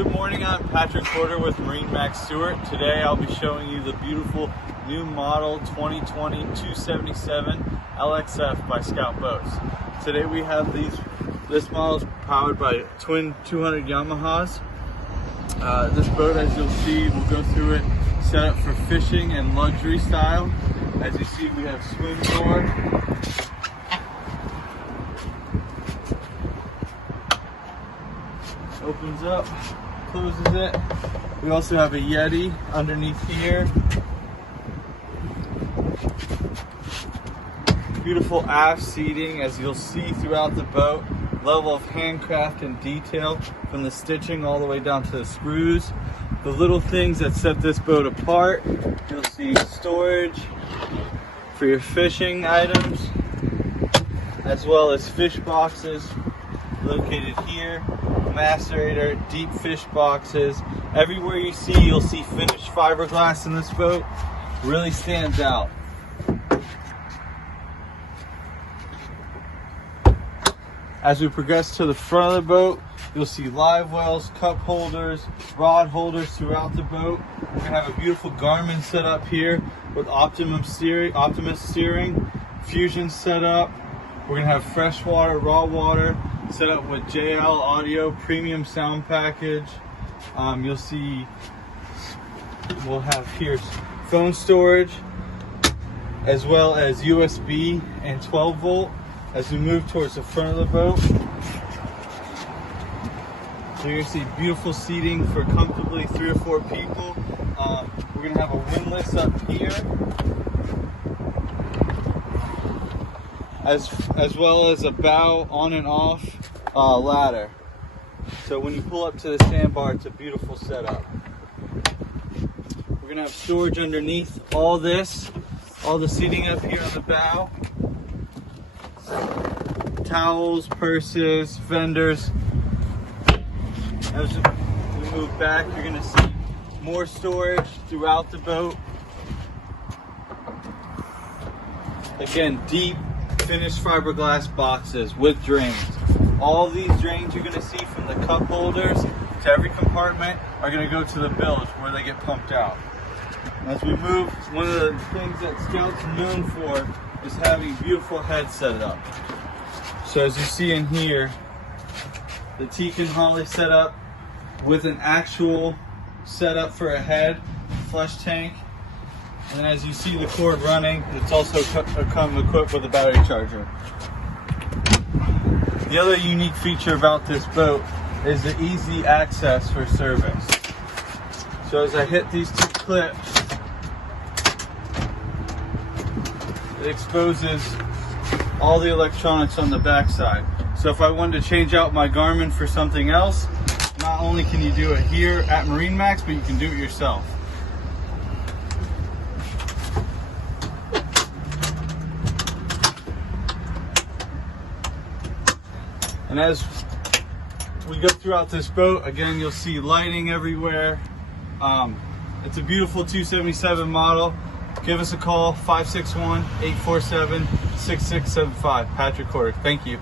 Good morning, I'm Patrick Porter with MarineMax Stuart. Today I'll be showing you the beautiful new model 2020 277 LXF by Scout Boats. Today we have this model is powered by twin 200 Yamahas. This boat, as you'll see, we'll go through it, set up for fishing and luxury style. As you see, we have swim door, opens up, closes it. We also have a Yeti underneath here. Beautiful aft seating, as you'll see throughout the boat. Level of handcraft and detail from the stitching all the way down to the screws. The little things that set this boat apart, you'll see storage for your fishing items, as well as fish boxes located here. Macerator, deep fish boxes. Everywhere you see, you'll see finished fiberglass in this boat. Really stands out. As we progress to the front of the boat, you'll see live wells, cup holders, rod holders throughout the boat. We're gonna have a beautiful Garmin set up here with Optimus steering, Fusion set up. We're gonna have freshwater, raw water set up with JL audio, premium sound package. You'll see we'll have here phone storage, as well as USB and 12 volt. As we move towards the front of the boat, so you're gonna see beautiful seating for comfortably 3 or 4 people. We're gonna have a windlass up here, as well as a bow on and off ladder. So when you pull up to the sandbar, it's a beautiful setup. We're gonna have storage underneath all this, all the seating up here on the bow. Towels, purses, fenders. As we move back, you're gonna see more storage throughout the boat. Again, deep finished fiberglass boxes with drains. All these drains you're gonna see from the cup holders to every compartment are gonna go to the bilge where they get pumped out. As we move, one of the things that Scout's known for is having beautiful heads set up. So as you see in here, the teak and holly setup with an actual setup for a head, flush tank. And then as you see the cord running, it's also come equipped with a battery charger. The other unique feature about this boat is the easy access for service. So as I hit these 2 clips, it exposes all the electronics on the back side. So if I wanted to change out my Garmin for something else, not only can you do it here at MarineMax, but you can do it yourself. And as we go throughout this boat, again, you'll see lighting everywhere. It's a beautiful 277 model. Give us a call, 561-847-6675. Patrick Porter. Thank you.